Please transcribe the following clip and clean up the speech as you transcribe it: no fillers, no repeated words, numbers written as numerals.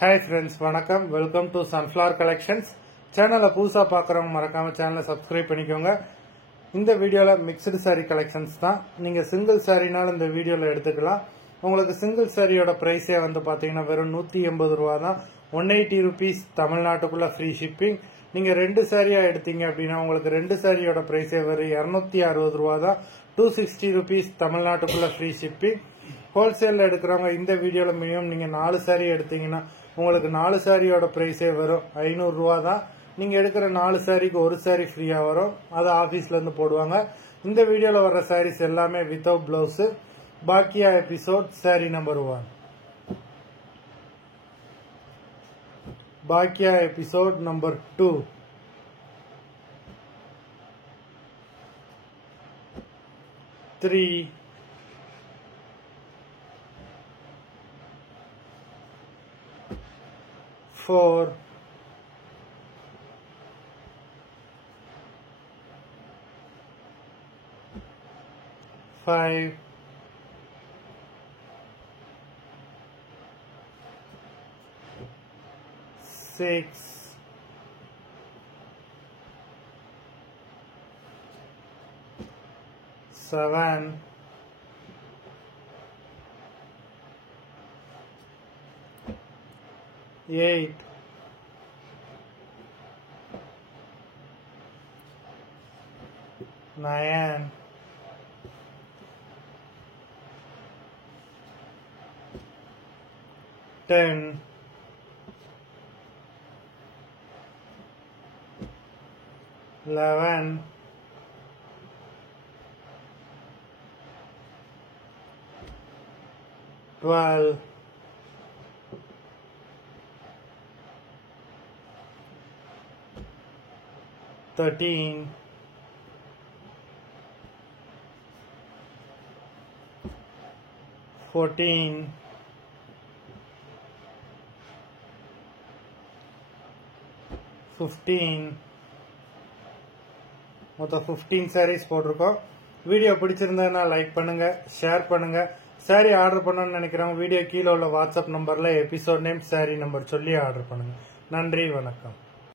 Hi friends, வணக்கம். Welcome to sunflower collections. சேனலை புதுசாக பார்க்குறவங்க மறக்காம சேனலை சப்ஸ்கிரைப் பண்ணிக்கோங்க. இந்த வீடியோவில் மிக்சடு சாரீ கலெக்ஷன்ஸ் தான். நீங்கள் சிங்கிள் சாரீனாலும் இந்த வீடியோவில் எடுத்துக்கலாம். உங்களுக்கு சிங்கிள் சாரியோட ப்ரைஸே வந்து பார்த்தீங்கன்னா வெறும் 180 ரூபா தான். 180 ருபீஸ் தமிழ்நாட்டுக்குள்ள ஃப்ரீ ஷிப்பிங். நீங்கள் 2 சாரியாக எடுத்தீங்க அப்படின்னா உங்களுக்கு 2 சாரியோட ப்ரைஸே வெறும் 260 ரூபா தான். 260 ருபீஸ் தமிழ்நாட்டுக்குள்ள ஃப்ரீ ஷிப்பிங். ஹோல்சேலில் எடுக்கிறவங்க இந்த வீடியோவில் மினிமம் நீங்கள் 4 சாரி எடுத்தீங்கன்னா உங்களுக்கு 4 சாரியோட ப்ரைஸே வரும் 500 ரூபா தான். நீங்கள் எடுக்கிற 4 சாரிக்கு ஒரு சாரி ஃப்ரீயாக வரும். அது ஆஃபீஸ்லேருந்து போடுவாங்க. இந்த வீடியோவில் வர்ற சாரீஸ் எல்லாமே வித்தவுட் பிளவுஸு. பாக்கியா எபிசோட் சாரி நம்பர் 1. பாக்கியா எபிசோட் நம்பர் 2. Three, 4, 5, 6, 7, 8, 9, 10, 11, 12, 13, 14, 15. மொத்தம் 15 சாரீஸ் போட்டிருக்கோம். வீடியோ பிடிச்சிருந்ததுன்னா லைக் பண்ணுங்க, ஷேர் பண்ணுங்க. சாரி ஆர்டர் பண்ணணும்னு நினைக்கிறவங்க வீடியோ கீழே உள்ள வாட்ஸ்அப் நம்பர்ல எபிசோட் நேம், சாரி நம்பர் சொல்லி ஆர்டர் பண்ணுங்க. நன்றி, வணக்கம்.